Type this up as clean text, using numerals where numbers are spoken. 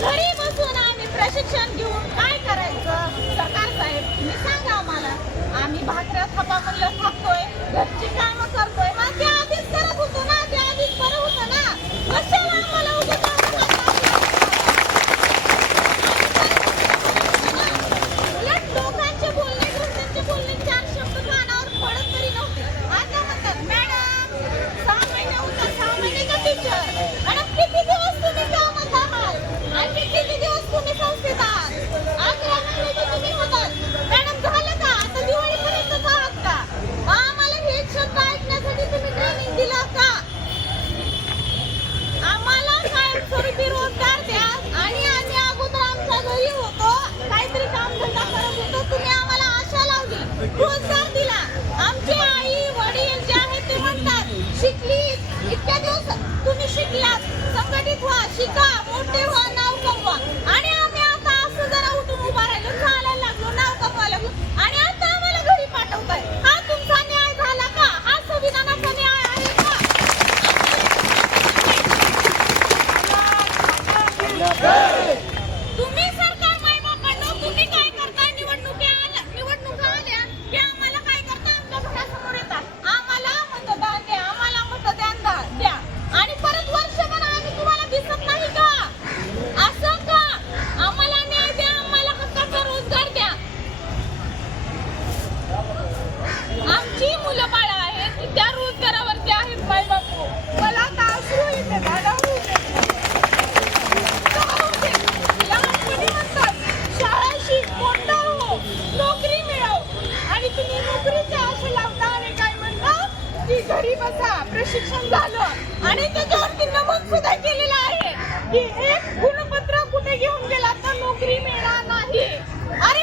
घरी बसून आम्ही प्रशिक्षण घेऊन काय करायचं? सरकार साहेब तुम्ही सांगा आम्हाला. आम्ही भाकऱ्या थापा म्हणलं थापतोय, घरची कामं करतोय. मग ते आधीच करत होतो ना, ते आधीच बरं होतं ना. कशाला आम्हाला उगाच उलट लोकांचे बोलणे, घरच्यांचे बोलणे चार शब्द कानावर पडत तरी नव्हते. आता म्हणतात मॅडम 6 महिने होता, 6 महिने का टीचर? मॅडम किती दिवस तुम्ही कामात आहात आणि किती दिवस तुम्ही संस्थेत आहात? 11 महिने तुम्ही होतात. मॅडम झालं का? आता दिवाळीपर्यंतच आहात का? मग आम्हाला हे शब्द ऐकण्यासाठी तुम्ही ट्रेनिंग दिला का? आम्हाला कायमस्वरूपी रोजगार द्या आणि आम्ही अगोदर आमच्या घरी होतो, काहीतरी कामधंदा करत होतो, तुम्ही आम्हाला आशा लावली, रोजगार दिला. आमचे आई वडील जे आहेत ते म्हणतात शिकली, इतक्या दिवस तुम्ही शिकलात, संघटित व्हा, शिका, मोठे व्हा, नाव कमवा. आणि आम्ही आता असं जरा उठून उभा राहिलो, चालायला लागलो, नाव कमवायला लागलो आणि आता आम्हाला घरी पाठवताय. हा तुमचा न्याय झाला का? हा संविधानाचा न्याय आहे का? तुम्ही सरकार मायबापांनो तुम्ही काय करताय? निवडणुका आल्या की आम्हाला काय करता? आमच्या घरासमोर येतात, आम्हाला मतदान द्या, आम्हाला मतदान द्या आणि परत वर्षभर आम्ही तुम्हाला दिसत नाही का? असं का? आम्हाला न्याय द्या, आम्हाला हक्काचा रोजगार द्या. आमची मुलं बाळं आहेत की त्या रोजगारावरती आहेत मायबापू. मला आता अश्रू येते, मला होऊ दे. लहानपणी म्हणतात शाळा शिक, मोठा हो, नोकरी मिळव आणि तुम्ही नोकरीच्या आशा लावता आणि काय म्हणता की घरी बसा, प्रशिक्षण झालं आणि त्याच्यावरती नमूद सुद्धा केलेलं आहे की एक गुणपत्र कुठे घेऊन गेला तर नोकरी मिळणार नाही. अरे